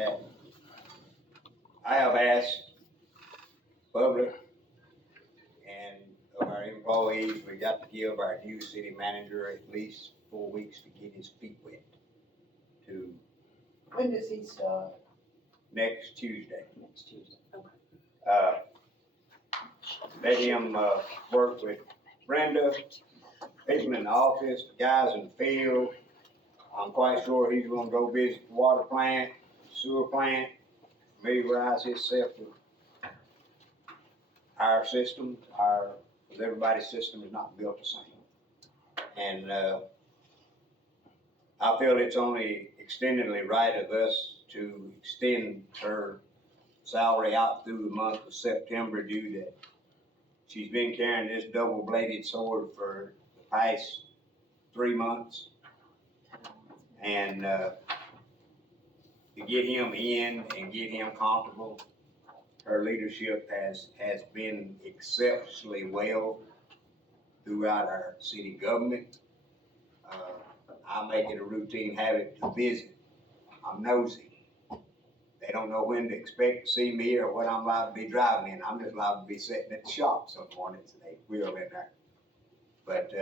that I have asked public and of our employees, we got to give our new city manager at least 4 weeks to get his feet wet to When does he start? next Tuesday. Next Tuesday. Okay. Let him, work with Brenda, people in the office, the guys in the field. I'm quite sure he's gonna go visit the water plant, sewer plant, familiarize himself with our systems, because everybody's system is not built the same. And, I feel it's only extendedly right of us to extend her salary out through the month of September due to she's been carrying this double-bladed sword for the past 3 months. And, to get him in and get him comfortable, her leadership has been exceptionally well throughout our city government. I make it a routine habit to visit. I'm nosy. They don't know when to expect to see me or what I'm allowed to be driving in. I'm just allowed to be sitting at the shop some mornings and they wheel in there. But,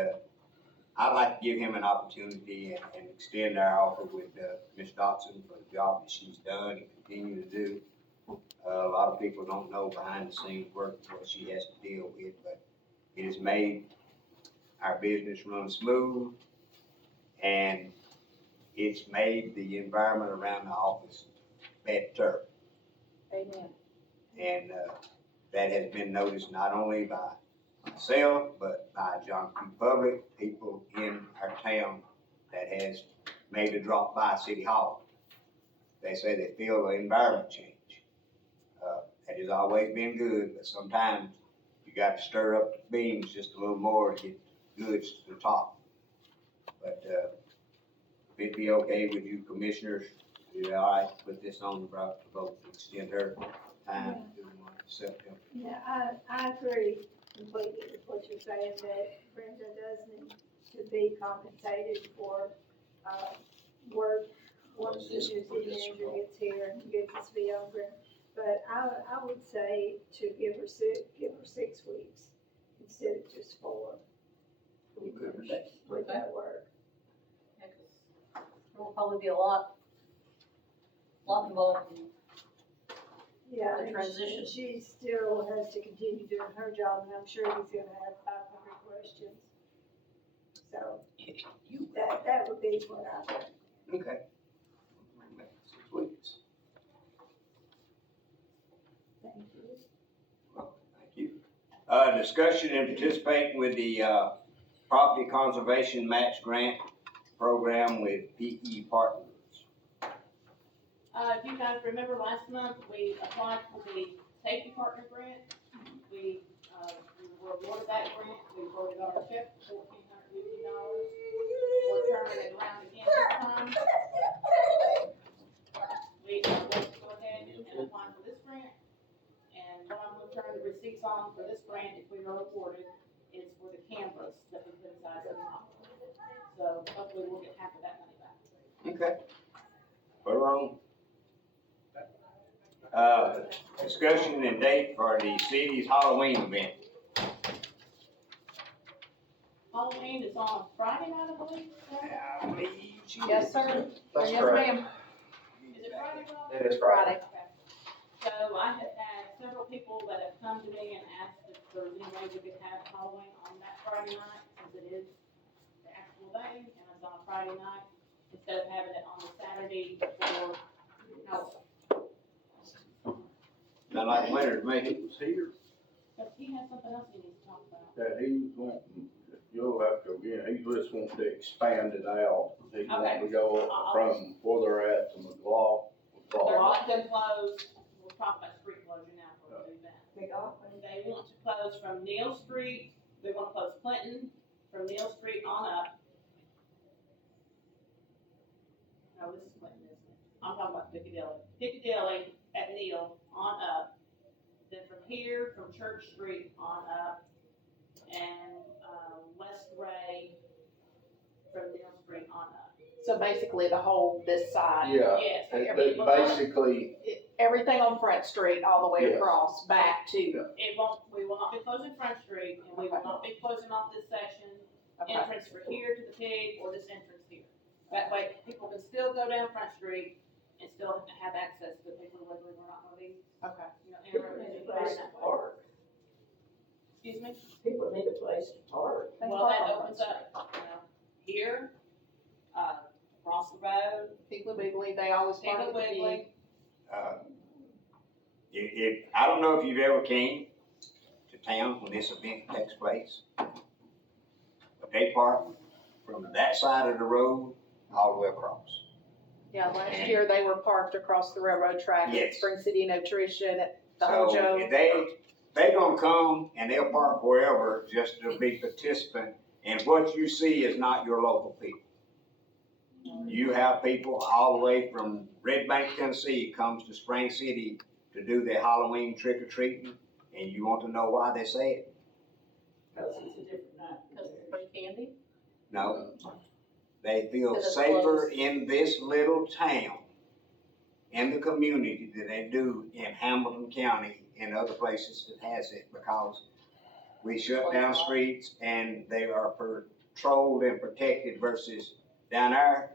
I'd like to give him an opportunity and extend our offer with, Ms. Dotson for the job that she's done and continue to do. A lot of people don't know behind the scenes work what she has to deal with, but it has made our business run smooth and it's made the environment around the office better. Amen. And, that has been noticed not only by myself, but by John Q. Public, people in our town that has made a drop by City Hall. They say they feel the environment change. That has always been good, but sometimes you got to stir up the beans just a little more to get the goods to the top. But, if it be okay with you commissioners, is it all right to put this on the vote to extend her time to September? Yeah, I agree completely with what you're saying, that Brenda does need to be compensated for, work once the new city manager gets here and gets his feet over. But I would say to give her 6 weeks instead of just 4. Would that work? Yeah, 'cause there will probably be a lot involved in Yeah, The and transition. she still has to continue doing her job, and I'm sure he's gonna have 500 questions. So, that would be what I think. Okay. 6 weeks. Thank you. Well, thank you. Discussion and participating with the, Property Conservation Match Grant Program with PE Partners. If you guys remember last month, we applied for the safety partner grant. We were awarded that grant, we've already got our check for $1,450. We're turning it around again this time. We are going to go ahead and apply for this grant. And what I'm gonna turn the receipts on for this grant, if we are awarded, is for the cameras that we put inside the hospital. So hopefully we'll get half of that money back. Okay. Put her on. Discussion and date for the city's Halloween event. Halloween is on Friday night, I believe. Saturday? I believe she Yes, is. sir. That's Yes, correct. ma'am. Is it Friday, Rob? It is Friday. Okay. So I have had several people that have come to me and asked if there's any way we could have Halloween on that Friday night, since it is the actual day, and it's on a Friday night, instead of having it on the Saturday for Halloween. Not like winter to make He it. was here, But he has something else he needs to talk about. that he was wanting, you'll have to, again, he just wants to expand it out. He wanted to go from where they're at to McLaughlin. They're all been closed, we'll talk about street closure now for the event. Big off. They want to close from Neal Street, they want to close Clinton from Neal Street on up. No, this is Clinton, isn't it? I'm talking about Piccadilly. Piccadilly at Neal on up. Then from here, from Church Street on up, and, West Ray from Neal Street on up. So basically the whole, this side, Yeah, Yes. it basically, everything on Front Street all the way Yes. across, back to, We will not be closing Front Street, and we will not be closing off this section, okay, entrance for here to the pig, or this entrance here. That way, people can still go down Front Street and still have access to Piggly Wiggly. We're not gonna be, okay. interrupting anybody that way. Excuse me? People need a place to park. Well, that opens up, here, across the road, Piggly Wiggly, they always park Piggly at the pig. Wiggly. I don't know if you've ever came to town when this event takes place, but they park from that side of the road all the way across. Yeah, last year they were parked across the railroad track at Yes. Spring City Nutrition, at the So Hojo. they gonna come and they'll park wherever just to be participant, and what you see is not your local people. You have people all the way from Red Bank, Tennessee, comes to Spring City to do their Halloween trick or treating, and you want to know why they say it? Because it's a different night. Because it's free candy. No. They feel Because it's safer close. in this little town, in the community, than they do in Hamilton County and other places that has it, because we shut down streets and they are patrolled and protected versus down there,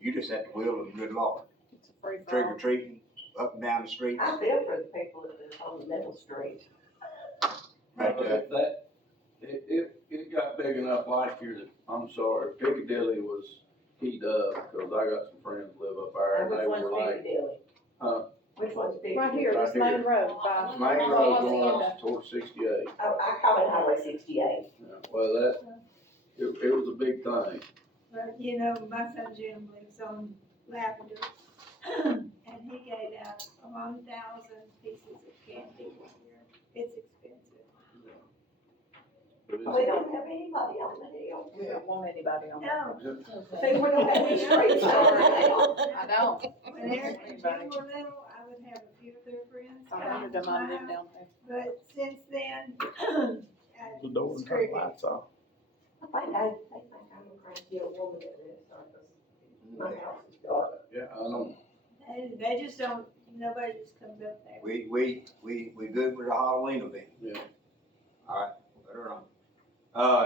you just have to will of the good Lord. It's a free Trick for or treating, up and down the streets. I feel for the people that live on the middle street. But, it got big enough last year that, I'm sorry, Piccadilly was heat up, because I got some friends live up there, and Which they one's were like, Piccadilly? Huh? Which one's Piccadilly? Right here, Right this main here. road, by, main road going Hacienda. up towards 68. Oh, I call it Highway 68. Yeah, well, it was a big thing. But, you know, my son Jim lives on Lavender, and he gave out 1,000 pieces of candy this year. It's expensive. But We don't have anybody on the hill. we don't want anybody on that. No, See, we don't have any streets on the hill. I don't. when Eric and Jim were little, I would have a few of their friends I come wanted to them my on them house, down there. but since then, The door it's and turn the cricket. lights off. I think I'm a crazy old woman at this, because my house is dark. Yeah, I know. They just don't, nobody just comes up there. we good with the Halloween event. Yeah. All right, put her on.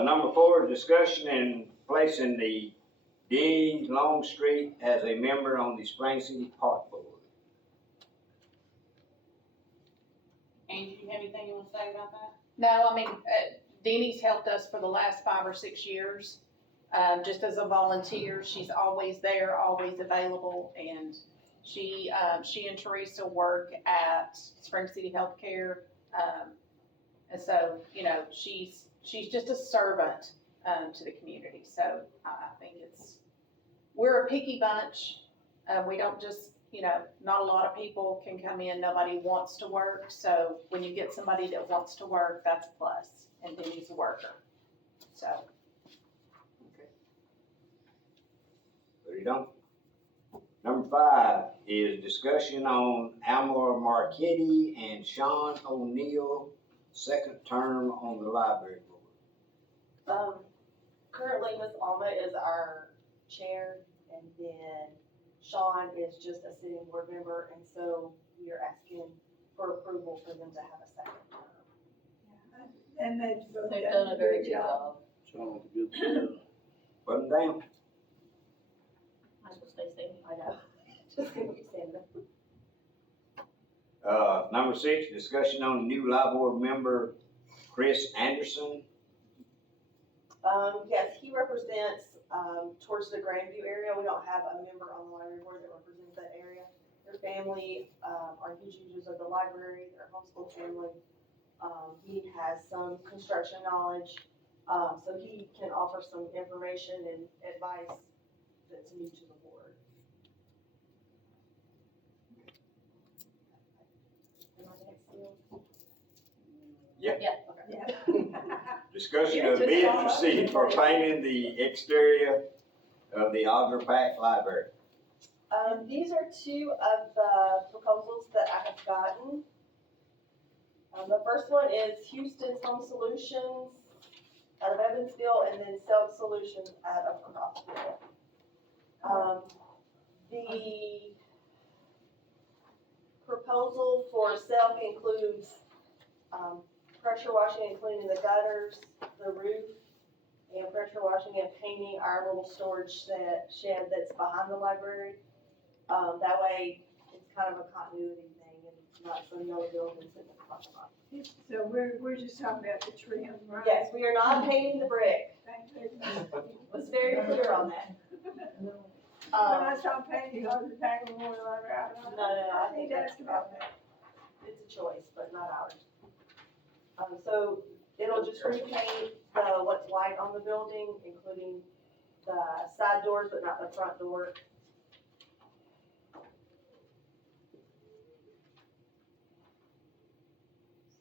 Number 4, discussion and placing the Denny Longstreet as a member on the Spring City Park Board. Angie, you have anything you wanna say about that? No, I mean, Denie's helped us for the last 5 or 6 years, just as a volunteer. She's always there, always available, and she and Teresa work at Spring City Healthcare. And so, you know, she's just a servant, to the community. So I think we're a picky bunch. We don't just, you know, not a lot of people can come in, nobody wants to work. So when you get somebody that wants to work, that's a plus, and Denny's a worker, so. Put it on. Number 5 is discussion on Alma Marchetti and Sean O'Neill, second term on the library board. Currently, Ms. Alma is our chair, and then Sean is just a sitting board member, and so we are asking for approval for them to have a second term. And they've both They've done a very good job. Sean's a good. Put them down. Might as well stay standing. I know. Just gonna keep saying that. Number 6, discussion on new library board member Chris Anderson. Yes, he represents, towards the Grandview area. We don't have a member on the library board that represents that area. Their family, are huge users of the library, their homeschool family. He has some construction knowledge, so he can offer some information and advice that's new to the board. Am I next to you? Yeah. Yeah, okay. Yeah. Discussion of bids received for painting the exterior of the Auger Pack Library. These are 2 of the proposals that I have gotten. The first one is Houston's Home Solutions out of Evansville, and then Self Solutions out of Crossville. The proposal for SELF includes, pressure washing and cleaning the gutters, the roof, and pressure washing and painting our little storage shed that's behind the library. That way, it's kind of a continuity thing and not some yellow buildings in the parking lot. So we're just talking about the trim, right? Yes, we are not painting the brick. Thank goodness. Was very clear on that. When Um, I saw painting on the back of the water, No, I need to ask about that. It's a choice, but not ours. So it'll just repaint the, what's white on the building, including the side doors, but not the front door.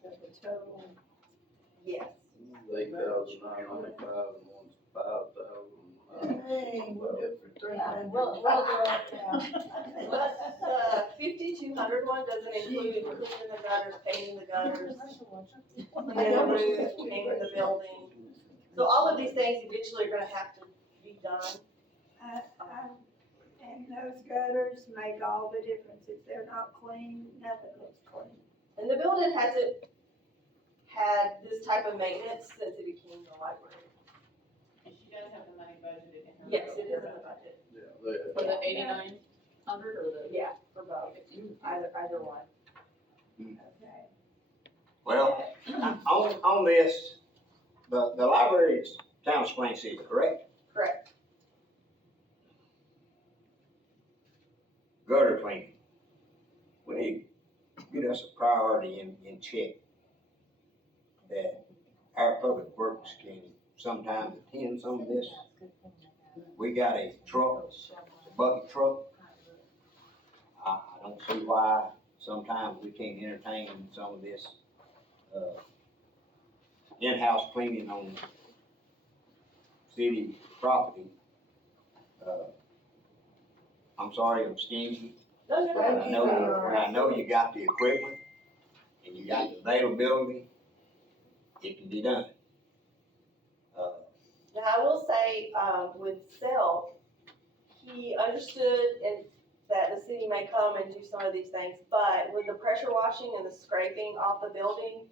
So the total, Yes. 8,995 and one's 5,000. Dang, we'll do it for We'll do it, The 5,200 one doesn't include cleaning the gutters, painting the gutters, cleaning the roof, painting the building. So all of these things eventually are gonna have to be done. and those gutters make all the difference. If they're not clean, nothing looks clean. And the building hasn't had this type of maintenance since it became the library. And she does have the money budgeted in her. Yes, it is in the budget. Yeah, they For the 8,900 or the? Yeah, for both, either one. Okay. Well, on this, the library is town of Spring City, correct? Correct. Gutter cleaning. We need to get us a priority in check that our public works can sometimes attend some of this. We got a truck, a bucket truck. I don't see why sometimes we can't entertain some of this, in-house cleaning on city property. I'm sorry, I'm stingy. No, no, But no. I know you got the equipment and you got the availability, it can be done. Now, I will say, with Self, he understood and that the city may come and do some of these things, but with the pressure washing and the scraping off the building,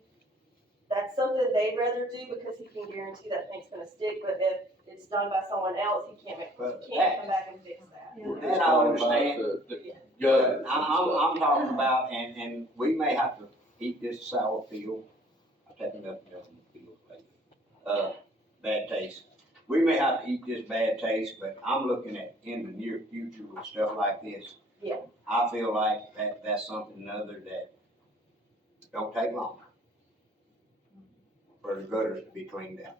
that's something they'd rather do because he can guarantee that thing's gonna stick, but if it's done by someone else, he can't But come back and fix that. We're That just I talking about understand. the gutters and I'm stuff. talking about, and we may have to eat this sour pill, I've taken enough milk in the field lately. Bad taste. We may have to eat this bad taste, but I'm looking at in the near future with stuff like this. Yeah. I feel like that's something other that don't take long for the gutters to be cleaned out.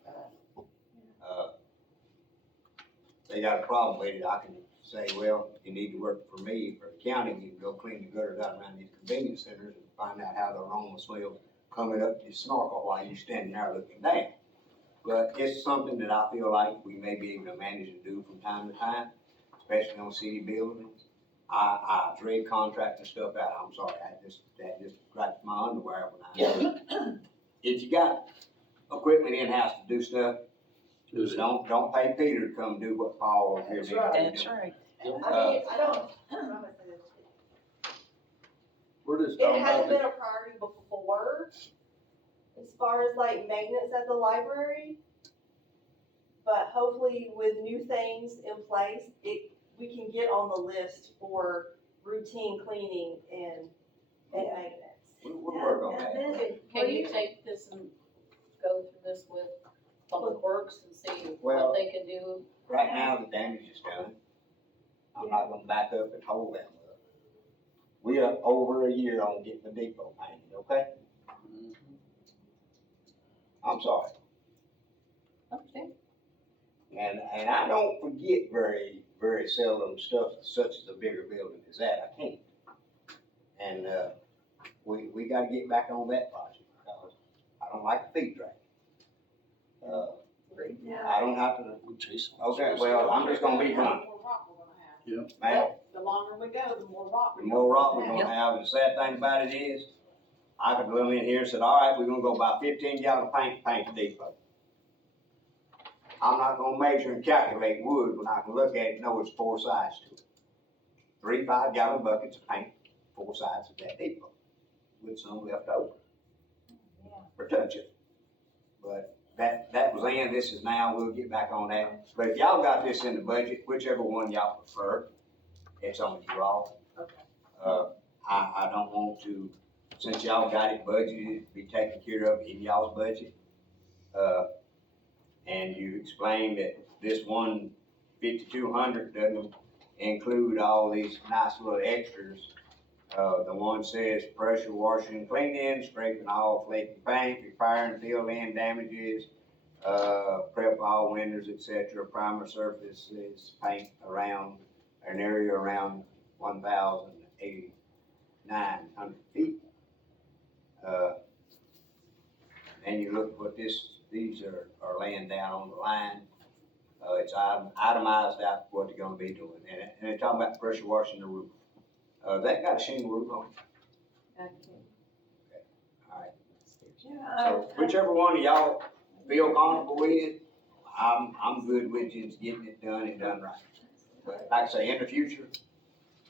They got a problem with it, I can say, well, you need to work for me, for the county, you can go clean the gutters out around these convenience centers and find out how the aroma smells coming up your snorkel while you're standing there looking down. But it's something that I feel like we may be able to manage to do from time to time, especially on city buildings. I dread contracting stuff out, I'm sorry, that just gripes my underwear when I, if you got equipment in-house to do stuff, don't pay Peter to come do what Paul over here did. That's right. I mean, I don't know. We're just It talking about hasn't the been a priority before, as far as like maintenance at the library. But hopefully with new things in place, we can get on the list for routine cleaning and maintenance. We'll work on that. Can you take this and go through this with Public Works and see Well- what they can do? Right now, the damage is done. I'm not gonna back up and hold that up. We are over a year on getting the depot painted, okay? I'm sorry. Okay. And I don't forget very seldom stuff such as a bigger building as that, I can't. And, we gotta get back on that project, because I don't like the feet drag. Yeah. I don't have to, okay, well, I'm just gonna be The blunt, more rock we're gonna have. ma'am. The longer we go, the more rock The we're more rock we're have. gonna have, and the sad thing about it is, I could come in here and said, all right, we're gonna go buy 15 gallon of paint to paint the depot. I'm not gonna measure and calculate wood when I can look at it and know it's 4 sides to it. 3 5-gallon buckets of paint, 4 sides of that deep with some left over for touch-up. But that was then, this is now, we'll get back on that. But if y'all got this in the budget, whichever one y'all prefer, it's on you all. Okay. I don't want to, since y'all got it budgeted, be taken care of in y'all's budget. And you explained that this 5,200 doesn't include all these nice little extras. The one says pressure washing, cleaning, scraping all flaky paint, repairing fill-in damages, prep all windows, etc., primer surfaces, paint around an area around 1,900 feet. And you look what these are laying down on the line. It's itemized out what they're gonna be doing, and they're talking about pressure washing the roof. That got a shingle roof on it. Alright, so whichever one of y'all feel comfortable with, I'm good with just getting it done and done right. But like I say, in the future,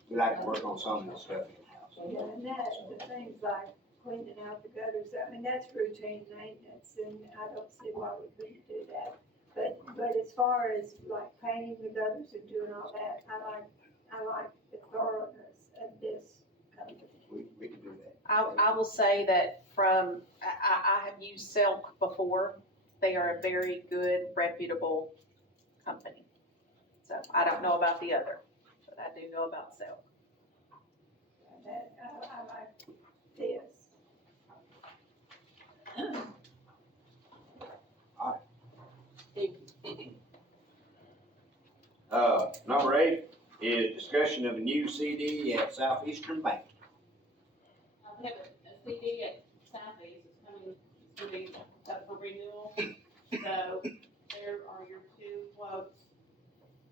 we like to work on some of this stuff in the house. Yeah, and that, the things like cleaning out the gutters, I mean, that's routine maintenance, and I don't see why we couldn't do that. But as far as like painting the gutters and doing all that, I like the thoroughness of this company. We can do that. I will say that I have used Silk before. They are a very good, reputable company. So I don't know about the other, but I do know about Silk. That, I like this. Number 8 is discussion of a new CD at Southeastern Bank. We have a CD at Southeast, it's coming, it's gonna be up for renewal. So there are your 2 quotes.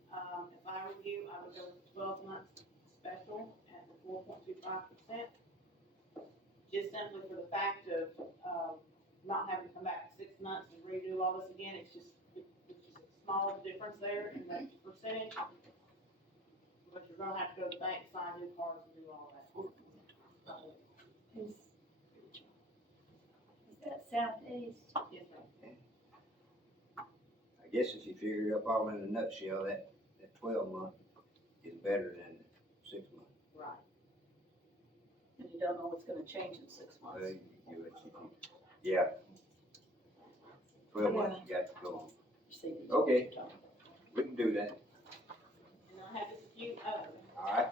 If I were you, I would go with 12 months special at the 4.25%. Just simply for the fact of, not having to come back 6 months and redo all this again, it's just a small difference there in the percentage. But you're gonna have to go to the bank, sign new cards and do all that. Is that Southeast? Yes, ma'am. I guess if you figure it up all in a nutshell, that 12 month is better than 6 months. Right. And you don't know what's gonna change in 6 months. Yeah. 12 months, you got to go on. See, Okay. We can do that. And I have just a few others. Alright.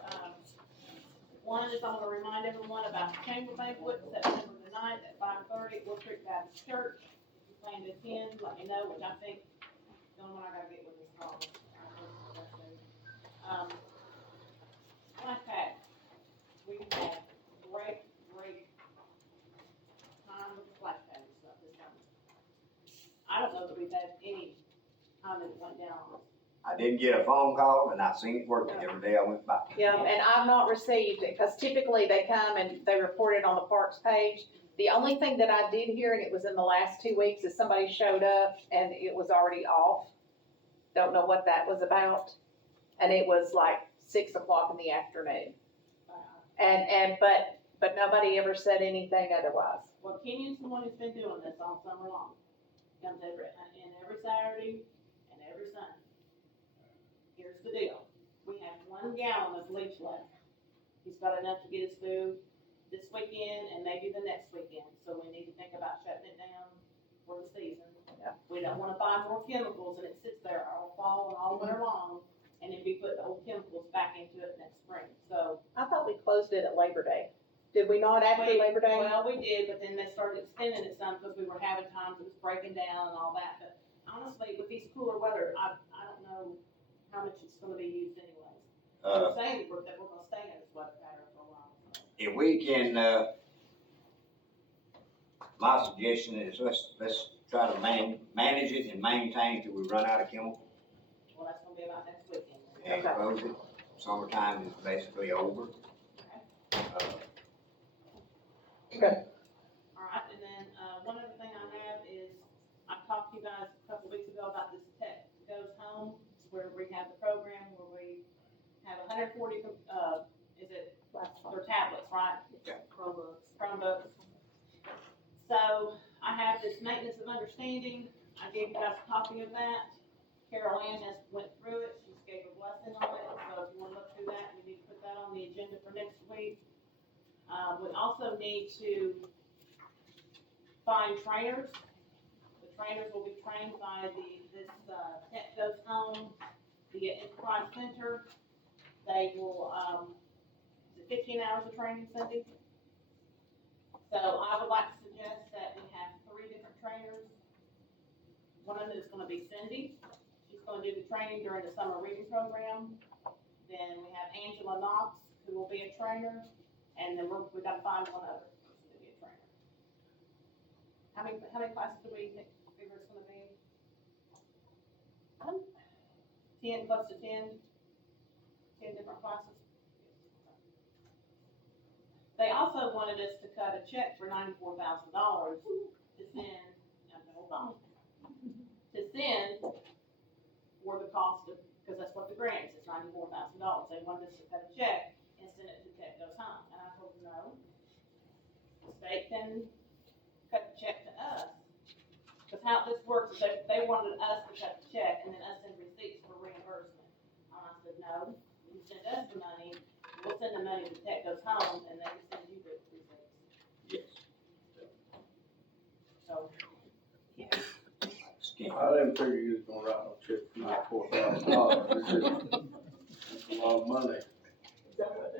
One is I'm gonna remind everyone about the chamber banquet, September the 9th at 5:30 at Wood Creek Baptist Church. If you plan to attend, let me know, which I think, don't know when I gotta get with this call. Splash pad, we've had great time with the splash pad and stuff this summer. I don't know that we've had any time that it went down on us. I didn't get a phone call and I seen it working every day I went by. Yeah, and I've not received it, because typically they come and they report it on the parks page. The only thing that I did hear, and it was in the last 2 weeks, is somebody showed up and it was already off. Don't know what that was about. And it was like 6 o'clock in the afternoon. But nobody ever said anything otherwise. Well, Kenyon's the one who's been doing this all summer long. Comes every Saturday and every Sunday. Here's the deal, we have 1 gallon of bleach left. He's got enough to get us through this weekend and maybe the next weekend, so we need to think about shutting it down for the season. Yeah. We don't wanna buy more chemicals and it sits there all fall and all winter long, and then we put the old chemicals back into it next spring, so. I thought we closed it at Labor Day. Did we not after Labor Day? Well, we did, but then they started extending it some because we were having times it was breaking down and all that, but honestly, with these cooler weather, I don't know how much it's gonna be used anyways. I'm saying that we're gonna stay in this weather pattern for a while, so. If we can, my suggestion is let's try to manage it and maintain till we run out of chemical Well, that's gonna be about next weekend. and close it. Summertime is basically over. Alright, and then, one other thing I have is, I talked to you guys a couple weeks ago about this tech 140, is it, their tablets, right? Chromebooks. So I have this maintenance of understanding. I gave you guys a copy of that. Carol Ann has went through it. She gave a blessing on it. So if you want to look through that, we need to put that on the agenda for next week. We also need to find trainers. The trainers will be trained by Tech Goes Home, the Enterprise Center. They will, is it 15 hours of training, Cindy? So I would like to suggest that we have 3 different trainers. One of them is gonna be Cindy. She's gonna do the training during the summer reading program. Then we have Angela Knox, who will be a trainer, and then we gotta find one other person to be a trainer. How many classes do we figure it's gonna be? 10 close to 10 different classes. They also wanted us to cut a check for $94,000 to send, hold on, to send for the cost of, because that's what the grant is, it's $94,000. They wanted us to cut a check and send it to Tech Goes Home. And I told them, no, the state can cut the check to us. Because how this works is they wanted us to cut the check and then us send receipts for reimbursement. And I said, no, you send us the money, we'll send the money to Tech Goes Home and they can send you the receipts. Yes. So, I didn't figure you was gonna write no check for $94,000. That's a lot of money.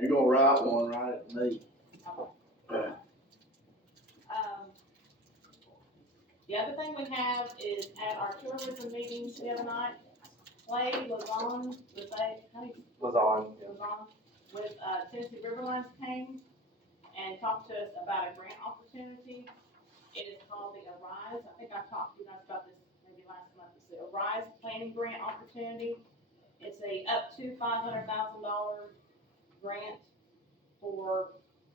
You gonna write one, write it to me. the other thing we have is at our tourism meeting the other night, Clay Lazon, Lazon. with Tennessee Riverlines came and talked to us about a grant opportunity. It is called the Arise. I think I talked to you guys about this maybe last month. It's the Arise Planning Grant Opportunity. It's a up to $500,000 grant for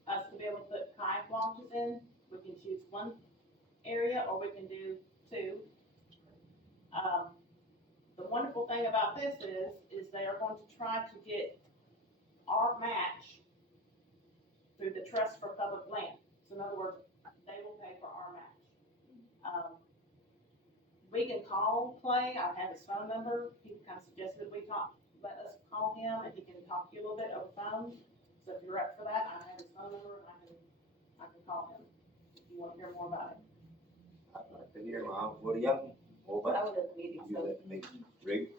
us to be able to put kayak launches in. We can choose one area or we can do 2. The wonderful thing about this is they are going to try to get our match through the Trust for Public Land. So in other words, they will pay for our match. We can call Clay. I have his phone number. He kind of suggested that let us call him and he can talk to you a little bit over the phone. So if you're up for that, I have his phone number and I can call him if you want to hear more about it. I'd like to hear, what do y'all, more I about was at the meeting, you so, let me, Rick?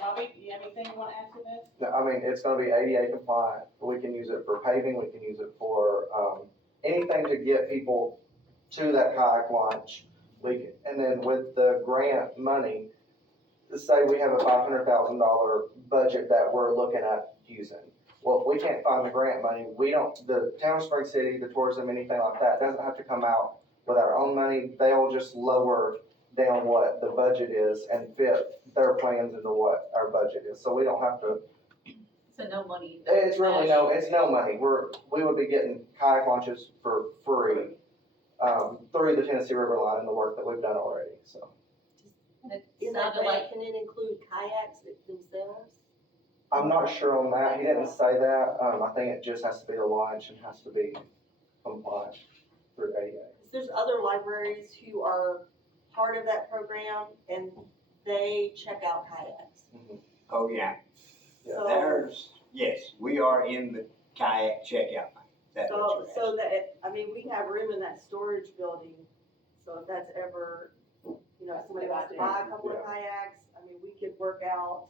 Robbie, do you have anything you want to add to this? No, I mean, it's gonna be ADA compliant. We can use it for paving, we can use it for, anything to get people to that kayak launch. And then with the grant money, say we have a $500,000 budget that we're looking at using. Well, if we can't find the grant money, the town of Spring City, the tourism, anything like that, doesn't have to come out with our own money. They'll just lower down what the budget is and fit their plans into what our budget is. So we don't have to, So no money. it's no money. We would be getting kayak launches for free, through the Tennessee River Line and the work that we've done already, so. And it in that sounded like, grant, can it include kayaks themselves? I'm not sure on that. He didn't say that. I think it just has to be the launch and has to be compliant through ADA. There's other libraries who are part of that program and they check out kayaks. Oh, yeah, So, yes, we are in the kayak checkout line. That's what you're asking. we have room in that storage building. So if that's ever, somebody wants to buy a couple of kayaks, we could work out.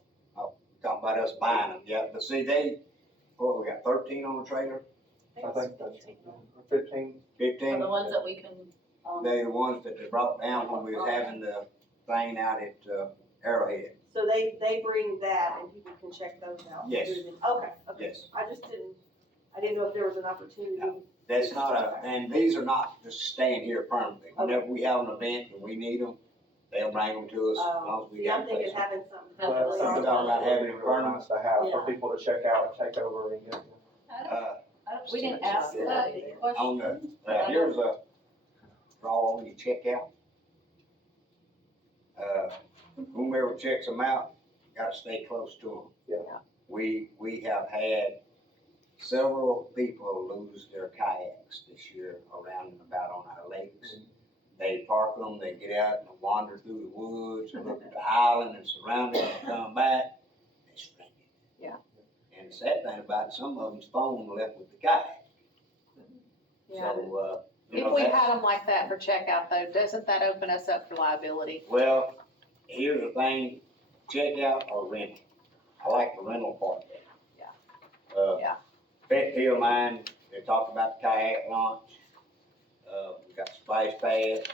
Talking about us buying them, yeah, but see, we got 13 on the trailer, I think that's 15. 15? the ones that we can, They're the ones that they brought down when we was having the thing out at Arrowhead. So they bring that and people can check those out. Yes. Okay. Yes. I didn't know if there was an opportunity. No. That's not and these are not just staying here permanently. Whenever we have an event and we need them, they'll bring them to us, as long as we I'm got thinking place. having something. Well, that's really something talking about having it really permanent. nice to have for Yeah. people to check out, take over and get. we didn't ask that On question. the, here's a draw on your checkout. Whomever checks them out, gotta stay close to them. Yeah. we have had several people lose their kayaks this year around and about on our lakes. They park them, they get out and wander through the woods, look at the island and surroundings and come back, they stranded. Yeah. And the sad thing about it, some of them's phone left with the kayak. Yeah. So, you If know, we that's, had them like that for checkout though, doesn't that open us up for liability? well, here's the thing, check out or rent. I like the rental part of it. Yeah. Yeah. Pet Field Line, they talked about the kayak launch. We got splash pad.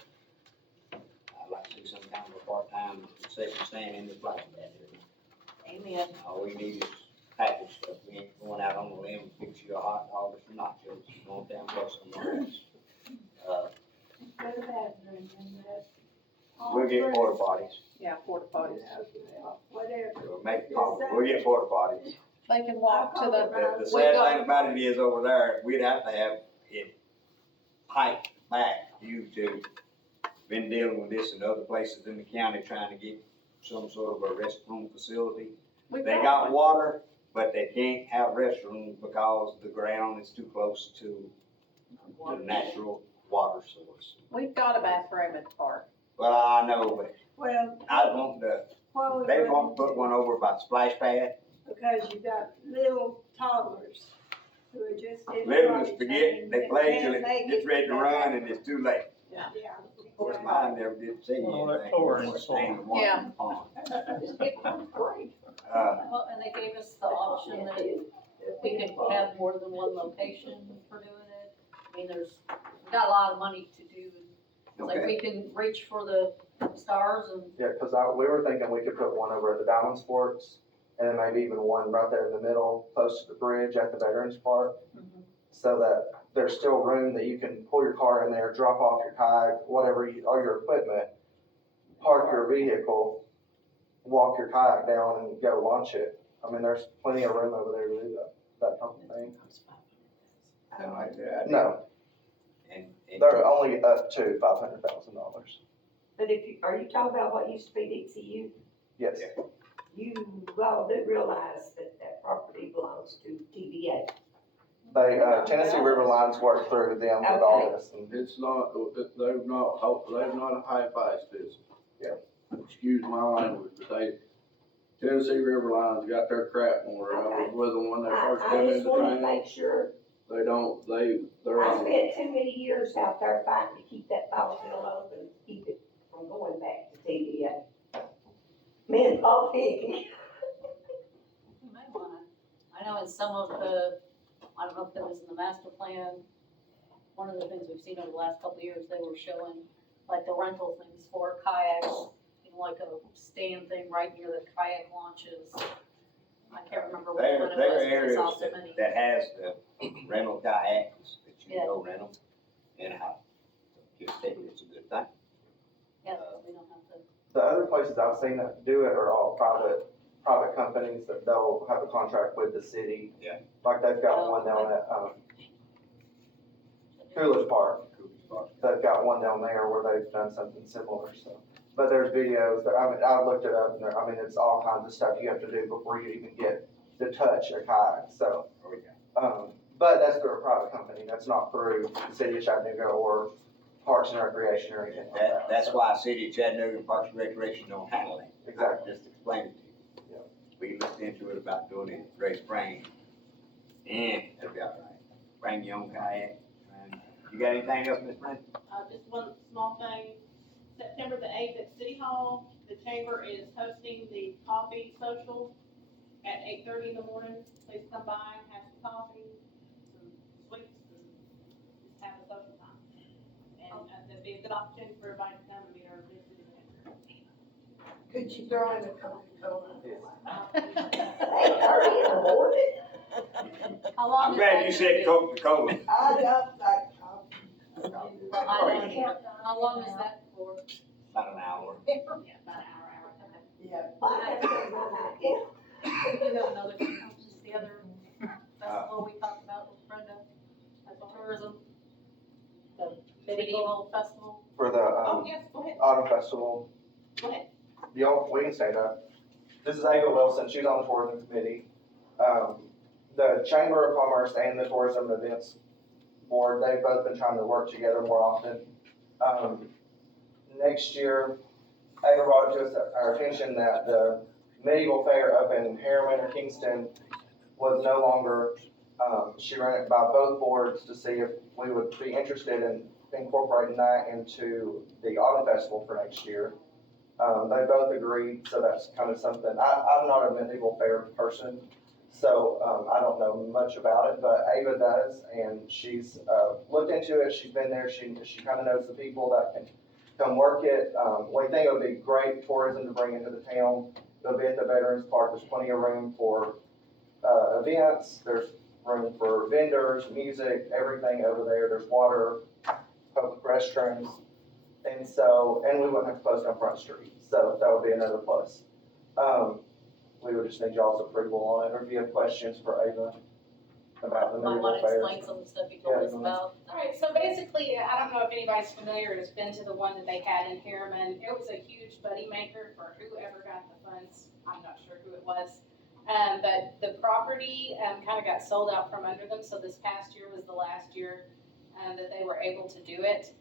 I'd like to see some kind of a part-time concession stand in the splash pad area. Amen. All we need is package stuff. We ain't going out on the limb and fix you a hot dog or some nachos. You going down there somewhere else. Go to the bathroom and that. We'll get porta potties. Yeah, porta potties. Whatever. We'll make coffee. We'll get porta potties. They can walk to the, The We sad got- thing about it is over there, we'd have to have it piped back due to, been dealing with this in other places in the county, trying to get some sort of a restroom facility. we've They got water, but they can't have restrooms because the ground is too close to the natural water source. we've got a bathroom at the park. Well, I know, but Well, I want to, what we they were- want to put one over by the splash pad. Because you got little toddlers who are just getting. Little as potty forget, trained they and play can't till it make gets ready to run and it's too late. Yeah. Of course, mine never did say Oh, that anything. chlorine It was staying in water in the pond. Well, and they gave us the option that we could have more than one location for doing it. I mean, we got a lot of money to do. It's like Okay. we can reach for the stars and, Yeah, cause we were thinking we could put one over at the Diamond Sports, and then maybe even one right there in the middle, close to the bridge at the Veterans Park. So that there's still room that you can pull your car in there, drop off your kayak, whatever, all your equipment, park your vehicle, walk your kayak down and go launch it. I mean, there's plenty of room over there to do that type of thing. I like that. No, And they're only up to $500,000. But if you, are you talking about what used to be DCU? Yes, Yeah. You all do realize that that property belongs to TVA. they, Tennessee River Lines worked through them with all this. And It's not, they're not a high-fi system. Yeah. Excuse my language, but Tennessee River Lines got their crap more. I was with them when they first I came just into wanted to town. make sure, They're I on, spent too many years out there fighting to keep that ball field open, keep it from going back to TVA. Me and Paul Piggy. you may wanna, I know in some of the, I don't know if it was in the master plan, one of the things we've seen over the last couple of years, they were showing like the rental things for kayaks, you know, like a stand thing right near the kayak launches. I can't remember which There, one it there are was, but areas it's also many. that has the rental kayaks that you Yeah. can go rent them in-house. Just think it's a good thing. Yeah, we don't have to. the other places I've seen that do it are all private companies that they'll have a contract with the city. Yeah. Like they've got one down at, Coolidge Park. They've got one down there where they've done something similar, so. But there's videos, I mean, I looked it up, and I mean, it's all kinds of stuff you have to do before you even get to touch a kayak, so. Oh, yeah. But that's through a private company, that's not through the city of Chattanooga or Parks and Recreation or anything like that. That's so. why City of Chattanooga and Parks and Recreation don't handle it. Exactly. Just explain it to you. We looked into it about doing it in Gray Springs, and it'll be all right. Bring your own kayak. And you got anything else, Miss Brenda? Just one small thing, September the 8th at City Hall, the chamber is hosting the coffee social at 8:30 in the morning. Please come by and have some coffee, some sweets, and just have a social time. And that'd be a good opportunity for everybody to come and meet our new city manager. Could you throw in a Coca-Cola? Yes. 8:30 in the morning? How long I'm is glad that you gonna said be? Coca-Cola. I love that coffee. I know. How long is that for? About an hour. Yeah, about an hour, okay. Yeah. I have to say my night, yeah. We do have another thing, just the other festival we talked about with Brenda, at the tourism. The medieval festival. For the, Oh, yes, go ahead, Autumn Festival, go ahead. y'all, we can say that. This is Ava Wilson, she's on the tourism committee. The Chamber of Commerce and the Tourism Events Board, they've both been trying to work together more often. Next year, Ava brought it to our attention that the medieval fair up in Harriman or Kingston was no longer, she ran it by both boards to see if we would be interested in incorporating that into the autumn festival for next year. They both agreed, so that's kind of something, I'm not a medieval fair person, so, I don't know much about it, but Ava does, and she's, looked into it, she's been there, she kind of knows the people that can come work it. We think it would be great tourism to bring into the town. It'll be at the Veterans Park, there's plenty of room for, events, there's room for vendors, music, everything over there, there's water, public restrooms. And so, and we wouldn't have to post on Front Street, so that would be another plus. We would just need y'all's approval on it, or if you have questions for Ava about the Might medieval wanna fairs. explain some of the stuff you told us Yeah, about. Alright, so basically, I don't know if anybody's familiar, has been to the one that they had in Harriman. It was a huge buddy maker for whoever got the funds. I'm not sure who it was. But the property, kind of got sold out from under them, so this past year was the last year, that they were able to do it.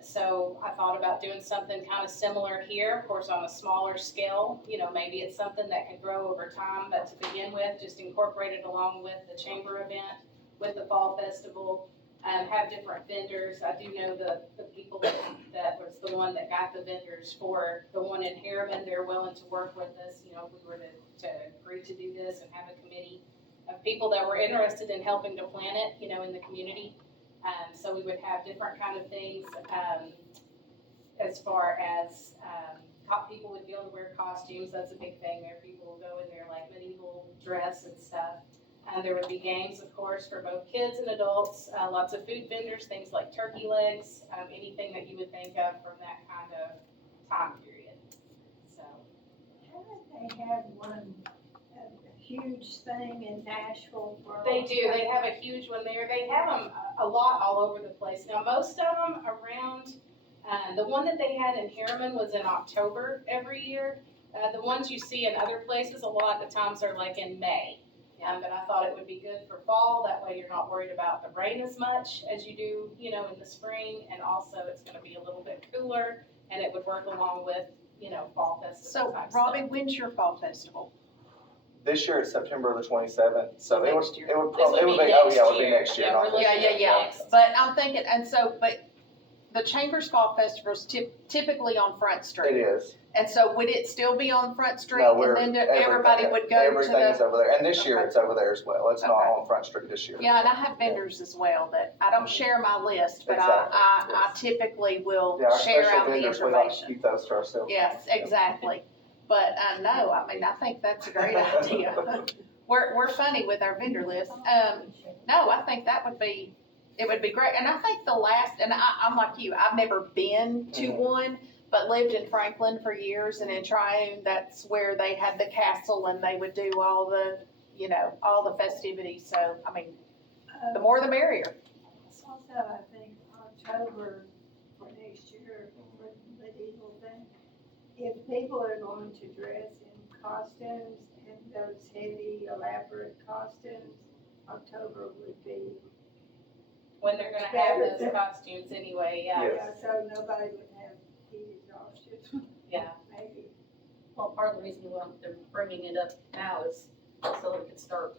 So I thought about doing something kind of similar here, of course, on a smaller scale. You know, maybe it's something that could grow over time, but to begin with, just incorporate it along with the chamber event, with the fall festival, have different vendors. I do know the people that was the one that got the vendors for the one in Harriman. They're willing to work with us, you know, if we were to agree to do this and have a committee of people that were interested in helping to plan it, you know, in the community. So we would have different kind of things, as far as, people would be able to wear costumes, that's a big thing there. People will go in there like medieval dress and stuff. There would be games, of course, for both kids and adults, lots of food vendors, things like turkey legs, anything that you would think of from that kind of time period, so. Haven't they had one, a huge thing in Nashville for? They do, they have a huge one there, they have them a lot all over the place. Now, most of them around, the one that they had in Harriman was in October every year. The ones you see in other places, a lot of the times are like in May. But I thought it would be good for fall, that way you're not worried about the rain as much as you do, you know, in the spring. And also it's gonna be a little bit cooler and it would work along with, you know, fall festival So, type stuff. Robbie, when's your fall festival? This year it's September the 27th, so it would, Next year. it would This probably, it would be, next oh yeah, it would be year. next year, Yeah, not we're this looking year. at Yeah. next. But I'm thinking, and so, but the Chamber's Fall Festival's typically on Front It Street. is. And so would it still be on Front Street? No, we're, And then everybody would go to everything's the, over there, and this year Okay. it's over there as well, it's not Okay. on Front Street this year. yeah, and I have vendors as well that, I don't share my list, but Exactly, I typically will Yeah, our share special out the vendors, we like to information. keep those to ourselves. Yes, exactly. But, no, I mean, I think that's a great idea. We're funny with our vendor list. No, I think that would be, it would be great. And I think the last, and I'm like you, I've never been to Mhm. one, but lived in Franklin for years, and in Triune, that's where they had the castle and they would do all the, you know, all the festivities. So, I mean, the more the merrier. It's also, I think, October for next year for the medieval thing. If people are going to dress in costumes and those heavy elaborate costumes, October would be. When they're gonna have those costumes anyway, yeah. Yes. Yeah, so nobody would have heat exhaustion, Yeah. maybe. Well, part of the reason they're bringing it up now is so it could start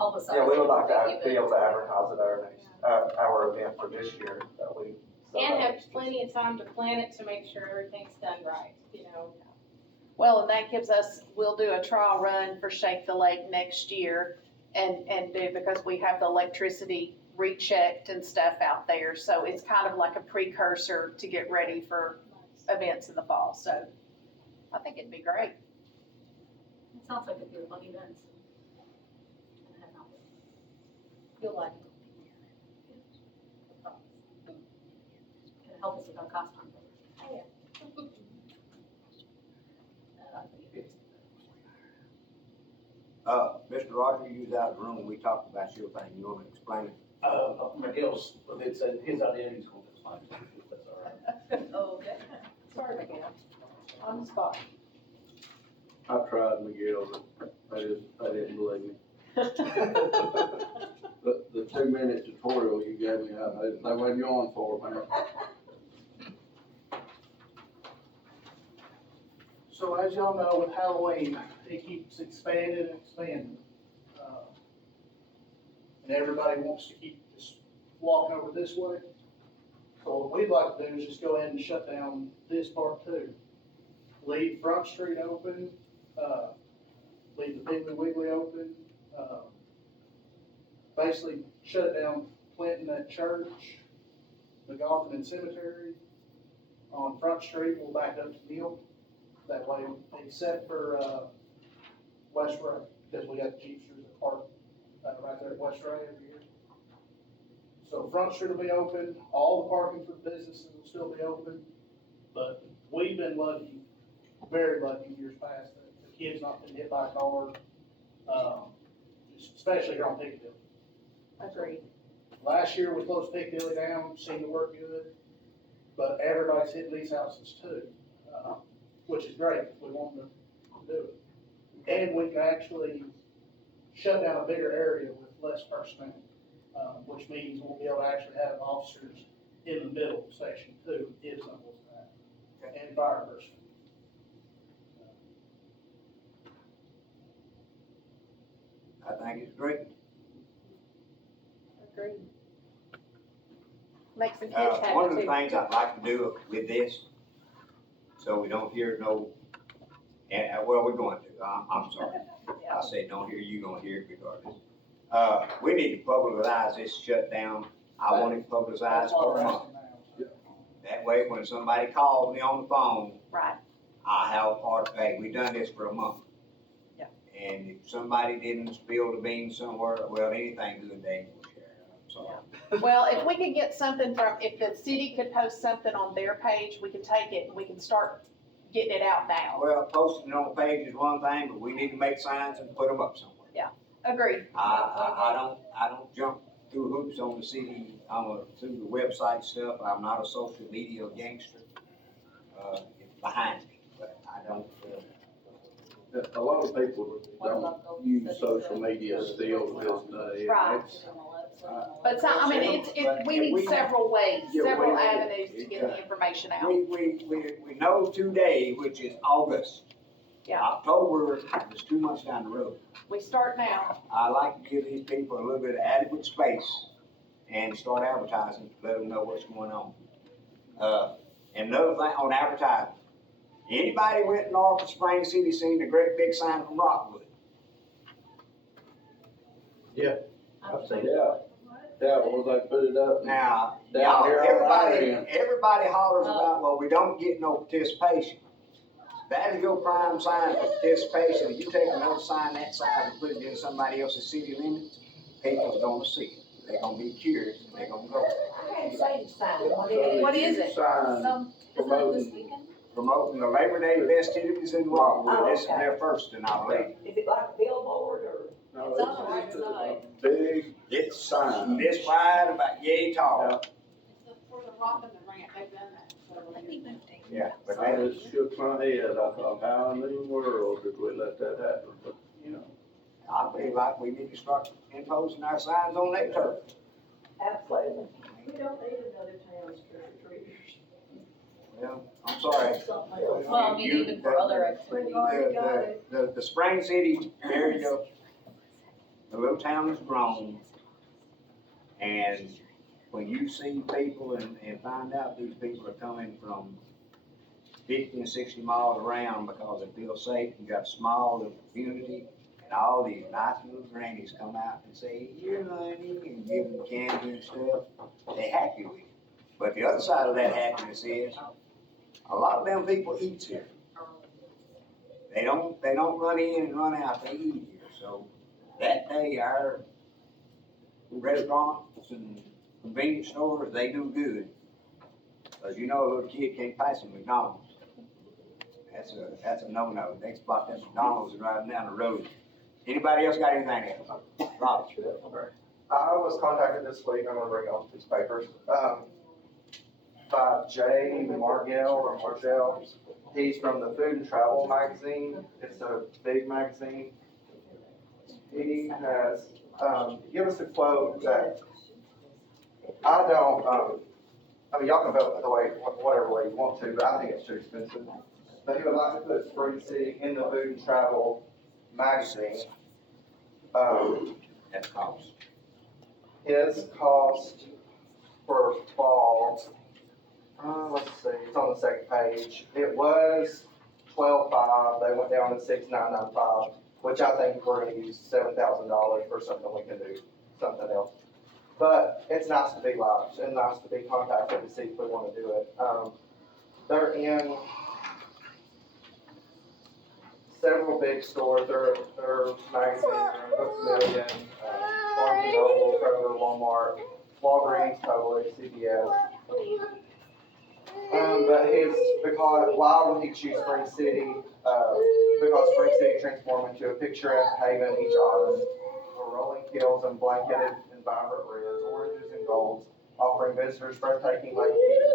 publicizing. Yeah, we would like to the be able to event. advertise it our event for this year that we. And have plenty of time to plan it to make sure everything's done right, you know. Well, and that gives us, we'll do a trial run for Shake the Lake next year and do, because we have the electricity rechecked and stuff out there. So it's kind of like a precursor to get ready for events in the fall. So I think it'd be great. It sounds like it'd be a fun event. And have not- You'll like it. It'll help us with our costume. Oh, yeah. Mr. Roger, you was out of the room, we talked about your thing, you wanna explain it? Miguel's, it's his idea, he's going to explain it, if that's all right. Okay. Sorry, Miguel. On the spot. I tried Miguel, but I didn't believe me. The 2-minute tutorial you gave me, I wasn't on for it, man. So as y'all know, with Halloween, it keeps expanding and expanding. And everybody wants to keep just walking over this way. So what we'd like to do is just go ahead and shut down this part too. Leave Front Street open, leave the Piggly Wiggly open, basically shut down Clinton at church, the Golfin and Cemetery. On Front Street, we'll back up to Neal. That way, except for, West Ray, because we got the Jeepsters that park, right there at West Ray every year. So Front Street will be open, all the parking for the businesses will still be open, but we've been lucky, very lucky years past, that the kids not been hit by a car, especially here on Piccadilly. Agreed. Last year, we closed Piccadilly down, seemed to work good, but everybody's hitting these houses too, which is great, we want them to do it. And we can actually shut down a bigger area with less personnel, which means we'll be able to actually have officers in the middle section too, if something was to happen, and fire personnel. I think it's great. Agreed. Makes the kids happy too. One of the things I'd like to do with this, so we don't hear no, well, we're going to, I'm sorry. I said, don't hear, you gonna hear it regardless. We need to publicize this shutdown. I want it publicized for a month. That way, when somebody calls me on the phone, Right. I have a part to pay. We've done this for a month. Yeah. And if somebody didn't spill the beans somewhere, well, anything good, they ain't gonna share it. I'm sorry. Well, if we could get something from, if the city could post something on their page, we could take it and we can start getting it out now. Well, posting it on the page is one thing, but we need to make signs and put them up somewhere. Agreed. I don't jump through hoops on the city, through the website stuff. I'm not a social media gangster. It's behind me, but I don't, A lot of people don't use social media still this day. Right. It's- But so, I mean, we need several ways, Yeah, several we- avenues to get the information out. we know today, which is August. Yeah. October is 2 months down the road. We start now. I like to give these people a little bit of adequate space and start advertising, to let them know what's going on. And another thing on advertising, anybody went north of Spring City seen the great big sign from Rockwood? I've seen it. Yeah, well, they put it up. Now, Down y'all, here on our everybody, end. everybody hollers about, well, we don't get no participation. That is your prime sign for participation. If you take another sign that size and put it in somebody else's city limits, people's gonna see it. They're gonna be curious, and they're gonna go. I had the same sign, what So it is. What is it? Sign Some, promoting, Promoting the Labor Day festivities in Rockwood, this is Oh, okay. their first, and I believe. Is it like a billboard or? no, It's on the right it's just a side. big It's sign. this wide, about yay tall. For the rock and the grant, they've done that several years. Yeah, but I that, just shook my head, I thought, how in the world did we let that happen? But, you know, I feel like we need to start imposing our signs on that turf. Absolutely. We don't need another town's trick-or-treaters. Well, I'm sorry. well, I mean, even for other activities. We've already got it. The Spring City area, the little town has grown. And when you see people and find out these people are coming from 50 and 60 miles around because they feel safe, you got a small little community, and all these nice little grannies come out and say, "Here, honey," and give them candy and stuff, they happy with it. But the other side of that happiness is, a lot of them people eat here. They don't run in and run out, they eat here. So that day, our restaurants and convenience stores, they do good. Cause you know a little kid can't pass a McDonald's. That's a no-no. Next spot, that McDonald's is riding down the road. Anybody else got anything else? Rob? I was contacted this week, I'm gonna bring all these papers, by Jay Margell. He's from the Food and Travel magazine. It's a big magazine. he has, give us a quote that, I don't, I mean, y'all can vote the way, whatever way you want to, but I think it's too expensive. But he would like to put Spring City in the Food and Travel magazine. That's cost. His cost for fall, let's see, it's on the second page. It was 12.5, they went down to 6,995, which I think we're gonna use $7,000 for something we can do, something else. But it's nice to be live and nice to be contacted to see if we wanna do it. They're in several big stores, their magazines are in Books A Million, Barnes and Noble, Kroger, Walmart, Walgreens, Publix, CVS. But because, why would he choose Spring City? Because Spring City transformed into a picturesque haven each autumn, where rolling hills and blanketed in vibrant reds, oranges and golds, offering visitors breathtaking lake views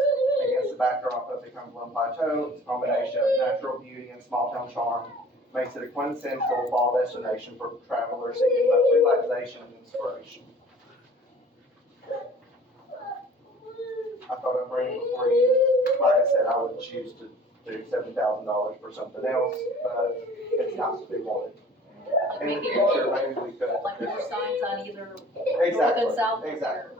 against the backdrop of the Cumberland Plateau. Its combination of natural beauty and small town charm makes it a quintessential fall destination for travelers seeking both relaxation and inspiration. I thought I'd bring it before you. Like I said, I would choose to do $7,000 for something else, but it's nice to be wanted. In the Maybe future, more, maybe we could. like more signs on either north Exactly, and south. exactly.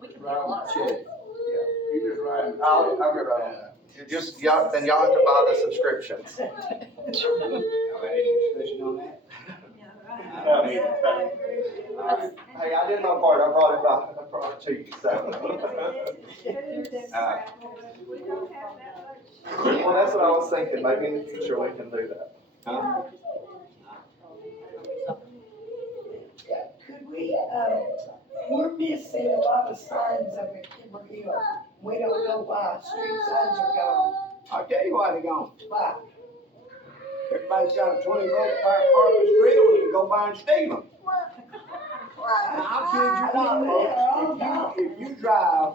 We can do a lot of stuff. You just ride. I'll get right on that. Just, y'all, then y'all have to buy the subscriptions. Y'all had any discussion on that? I agree with you. Hey, I did my part, I brought it to you, so. We don't have that much. Well, that's what I was thinking, maybe in the future we can do that. Huh? Could we, we're missing a lot of signs up at Kimber Hill. We don't know why, street signs are gone. I'll tell you why they gone. Why? Everybody's got a 20-volt fire harvest drill and go by and steal them. Now, I'll kid you not, folks, if you drive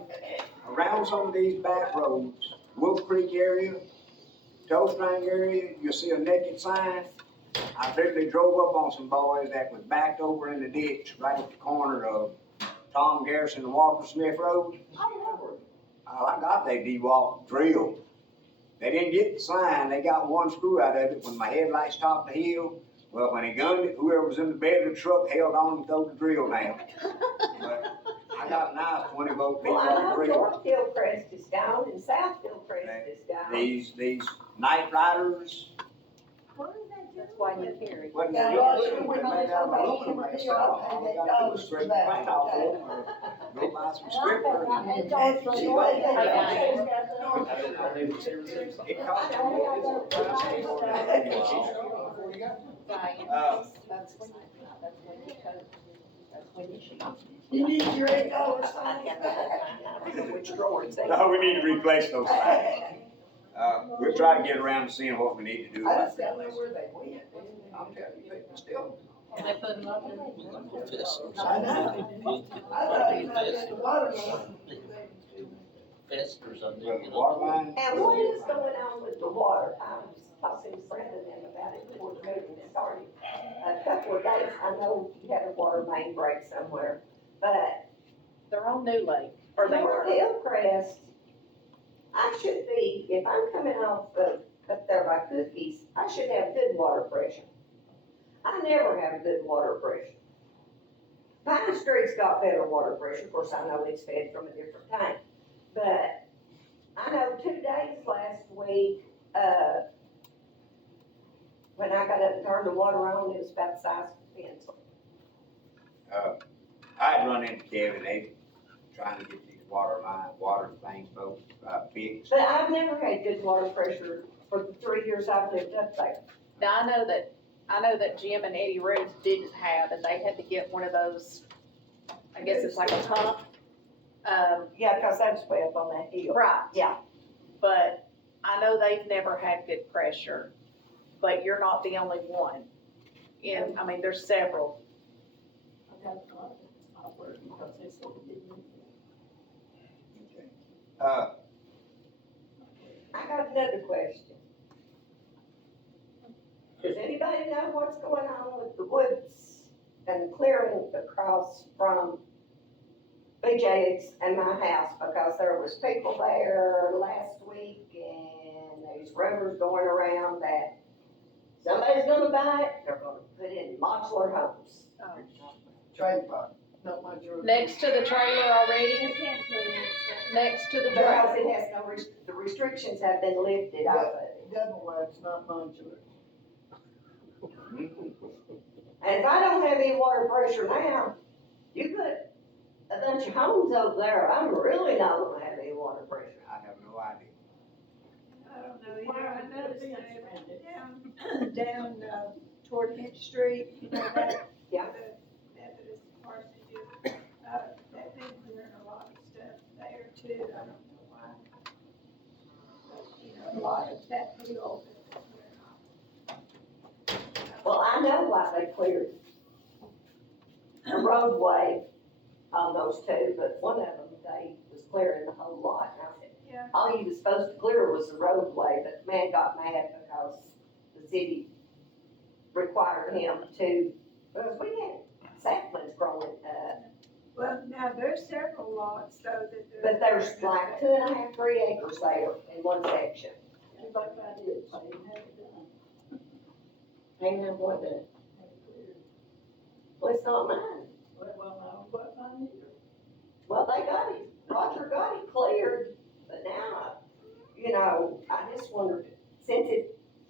around some of these back roads, Wolf Creek area, Toe String area, you'll see a naked sign. I literally drove up on some boys that was backed over in the ditch right at the corner of Tom Garrison and Walter Smith Road. I got that D-Walk drill. They didn't get the sign, they got one screw out of it when my headlights topped the hill. Well, when he gunned it, whoever was in the bed of the truck held on and threw the drill down. But I got a nice 20-volt Well, I know drill. North Hillcrest is down and South Hillcrest is down. These night riders, That's why you carry. wasn't Yeah, they well, look, we're they gonna made out of talk about aluminum Kimber last Hill, fall. and All they I gotta do dogs is scrape for the that. paint off of them or go buy some strippers. It costs you more, it's a price for You need your $8 sign. No, we need to replace those signs. We'll try to get around to seeing what we need to do I about just don't know that. where they went. I'm telling you, people still. Can I put them up in? I know. I thought you might get the water line. Fest or something. Well, the water line. And what is going on with the water? I was talking to Brandon about it before the meeting started. A couple of days, I know he had a water main break somewhere, but They're on New Lake, or they North were. Hillcrest, I should be, if I'm coming off of, up there by Cookies, I should have good water pressure. I never have good water pressure. Pine Street's got better water pressure, of course, I know it's fed from a different tank. But I know 2 days last week, when I got up and turned the water on, it was about the size of a pencil. I'd run into Kevin, they trying to get these water things both fixed. But I've never had good water pressure for the 3 years I've lived up there. Now, I know that Jim and Eddie Rhodes didn't have, and they had to get one of those, I guess it's like a pump. Yeah, 'cause that was way up on that hill. Right. Yeah. But I know they've never had good pressure, but you're not the only one. And, I mean, there's several. I've got a lot of it's not working because they still didn't. I got another question. Does anybody know what's going on with the Woods clearing across from BJ's and my house because there was people there last week and there's rumors going around that somebody's gonna buy it, they're gonna put it in modular homes. Trailer park, not my jury. Next to the trailer already, They can't put it in. next to the Because trailer. it has no, the restrictions have been lifted off of it. Double wide's not my jury. And if I don't have any water pressure now, you put a bunch of homes over there, I'm really not gonna have any water pressure. I have no idea. I don't know either. I noticed down toward Hitch Street, you know, that, Yeah. the Methodist parsonages, they've been clearing a lot of stuff there too. I don't know why. But, you know, a lot of that hill that's clearing off. Well, I know why they cleared the roadway on those two, but one of them, they was clearing the whole lot. And I said, Yeah. all you was supposed to clear was the roadway, but the man got mad because the city required him to, because we had saplings growing, Well, now, there's several lots though that they're. but there's like 2.5, 3 acres there in one section. Everybody got it, so you have it done. Ain't no more than, well, it's not mine. Well, no, but mine either. Well, they got it, Roger got it cleared, but now, you know, I just wondered, since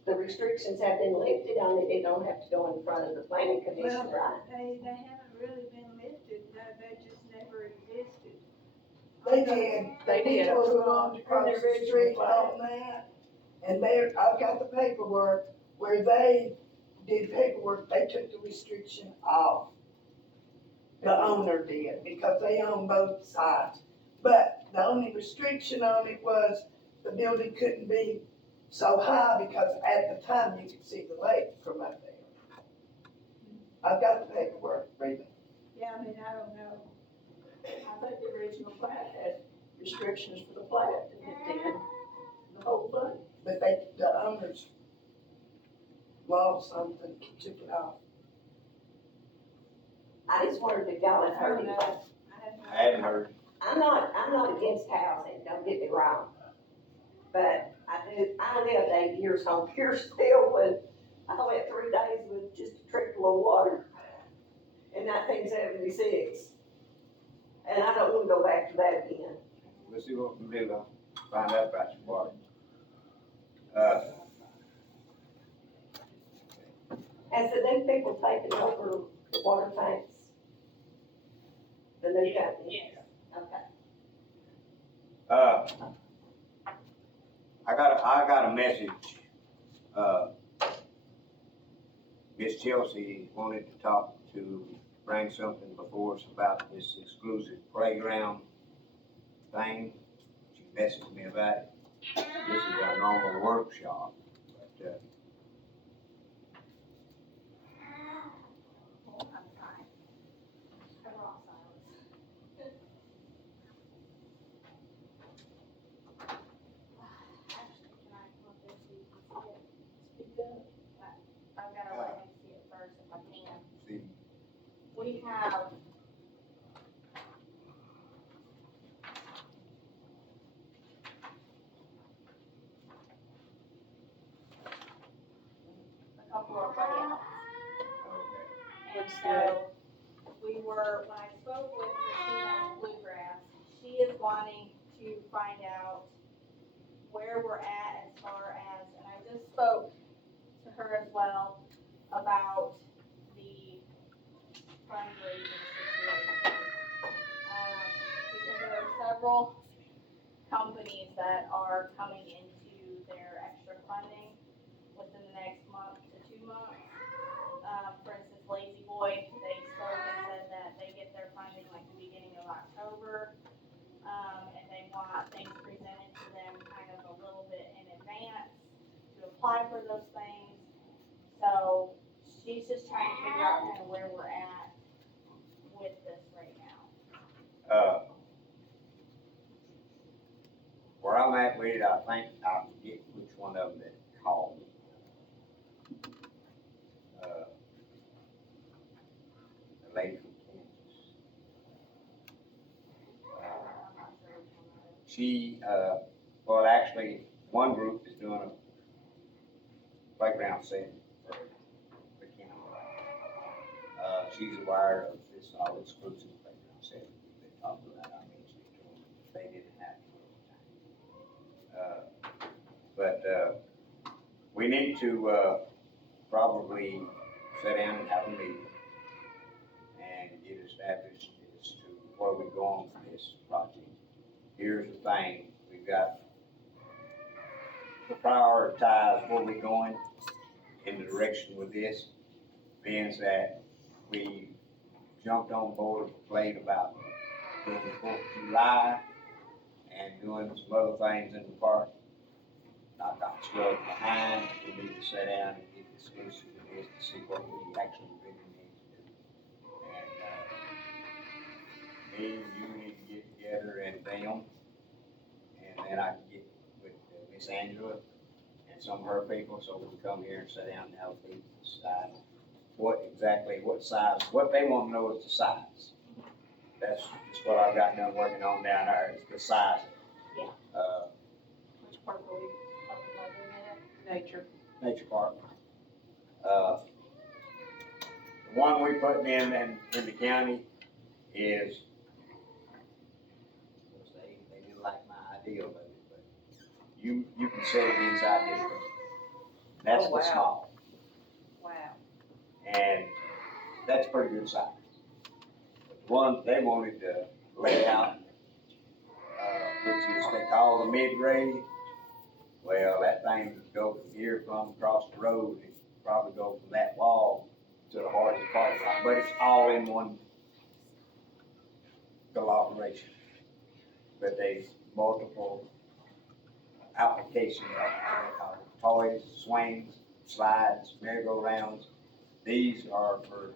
the restrictions have been lifted on it, it don't have to go in front of the planning commission, Well, right? they haven't really been lifted, no, they just never existed. They did. They did. People who owned across the street on that. And there, I've got the paperwork where they did paperwork, they took the restriction off. The owner did, because they own both sides. But the only restriction on it was the building couldn't be so high because at the time you could see the lake from up there. I've got the paperwork, read it. Yeah, I mean, I don't know. I think the original plat had restrictions for the plat, and it did, the whole thing. But the owners lost something, took it off. I just wondered if y'all had I heard don't it. know. I hadn't heard. I'm not against housing, don't get me wrong. But I lived 8 years on Pierce Hill when I went 3 days with just a trickle of water in 1976. And I don't wanna go back to that again. We'll see what we can do. I'll find out about your water. Has the new people taken over the water tanks? The new company? Yes. Okay. I got a message. Miss Chelsea wanted to bring something before us about this exclusive playground thing. She messaged me about it. This is our normal workshop, but, I've gotta let him see it first if I can. see, We have. A couple of layouts. okay. And so, when I spoke with Christina on Bluegrass, she is wanting to find out where we're at as far as, and I just spoke to her as well about the fundraising situation. Because there are several companies that are coming into their extra funding within the next month to 2 months. For instance, Lazy Boy, they spoke and said that they get their funding like the beginning of October. And they want things presented to them kind of a little bit in advance to apply for those things. So she's just trying to figure out kind of where we're at with this right now. Where I'm at with it, I think, I forget which one of them that called me. The she, well, actually, one group is doing a playground set for the county. She's aware of this all exclusive playground set we've been talking about. I mentioned it to them. They didn't have it at the time. But we need to, probably sit down and have a meeting and get established as to where we're going for this project. Here's the thing, we've got to prioritize where we're going in the direction with this, being that we jumped on board with the plate about doing the Fourth of July and doing some other things in the park. Not got scrubbed behind, we need to sit down and get exclusive to this to see what we actually really need to do. And, me and you need to get together and them, and then I can get with Miss Angela and some of her people, so we can come here and sit down and help people decide what exactly, what size, what they want to know is the size. That's just what I've got done working on down there, is the size. Yeah. Which part were we talking about doing that? Nature. Nature park. The one we putting in the county is, they didn't like my idea of it, but you can set it inside this room. That's Oh, the wow. small, Wow. and that's pretty good size. But the one they wanted to lay out, which is they call the mid-grade, well, that thing would go from here from across the road, it probably go from that wall to the heart of the parking lot, but it's all in one collaboration. But there's multiple applications, toys, swings, slides, merry-go-rounds. These are for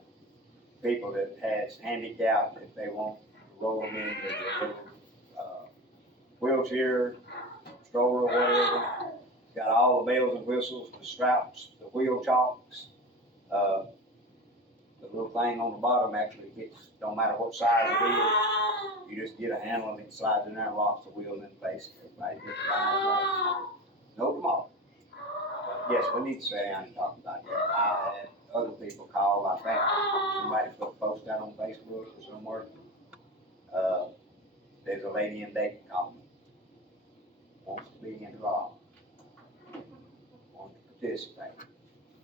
people that has handicap, if they want to roll them in with their wheelchair, stroller, or whatever. Got all the bells and whistles, the straps, the wheel chocks. The little thing on the bottom actually fits, don't matter what size it is. You just get a handle and it slides in there and locks the wheel in place. Everybody gets the line. No tomorrow. But yes, we need to sit down and talk about that. I had other people call, I think somebody put a post out on Facebook or somewhere. There's a lady in Dayton calling me. Wants to be involved. Wants to participate.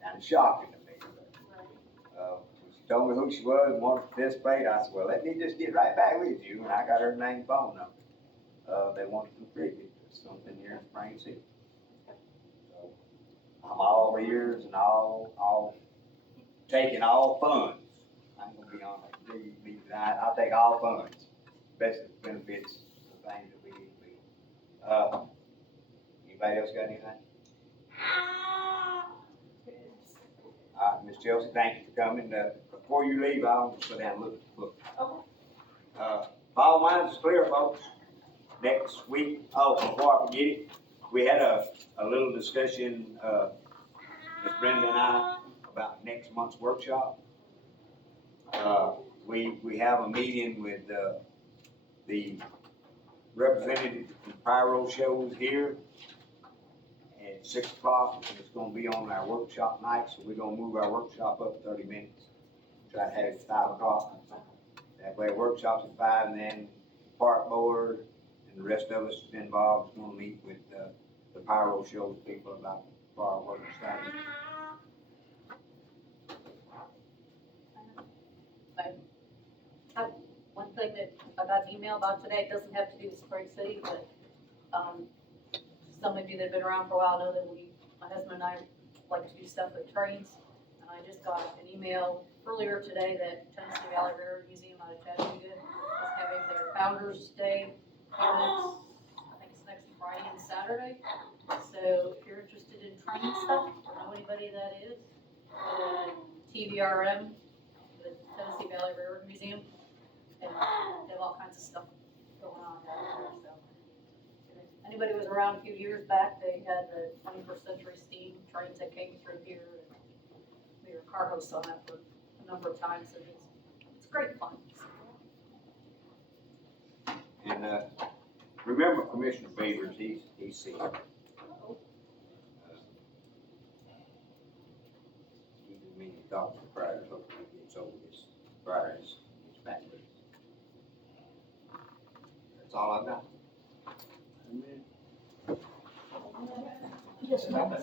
Kind of shocking to me, but, she told me who she was and wanted to participate. I said, well, let me just get right back with you, and I got her name and phone number. They want to contribute to something here in Spring City. So, I'm all ears and all, taking all funds. I'm gonna be on it. I'll take all funds, best it benefits the things that we need to be. Anybody else got anything? All right, Ms. Chelsea, thank you for coming. Before you leave, I'll sit down and look. Okay. All minds is clear, folks. Next week, before I forget it, we had a little discussion, Ms. Brenda and I, about next month's workshop. We have a meeting with, the representative from Pyro shows here at 6 o'clock. It's gonna be on our workshop night, so we're gonna move our workshop up 30 minutes. Try to have it at 5 o'clock. That way, workshop's at 5, and then the park board and the rest of us involved is gonna meet with, the Pyro shows people about fireworks and things. One thing that I got an email about today, it doesn't have to do with Spring City, but, some of you that have been around for a while know that my husband and I like to do stuff with trains. And I just got an email earlier today that Tennessee Valley Railroad Museum out of Chattanooga is having their Founders Day event. I think it's next Friday and Saturday. So if you're interested in train stuff, or know anybody that is, TVRM, the Tennessee Valley Railroad Museum, and they have all kinds of stuff going on down there, so. Anybody who was around a few years back, they had the 21st century steam trains that came through here, and we were car hosts on that for a number of times, and it's great fun. And, Remember Commissioner Beavers, he's sick. He's in many doctor prayers, hopefully he gets over this virus, gets back with us. That's all I've got. Yes, ma'am.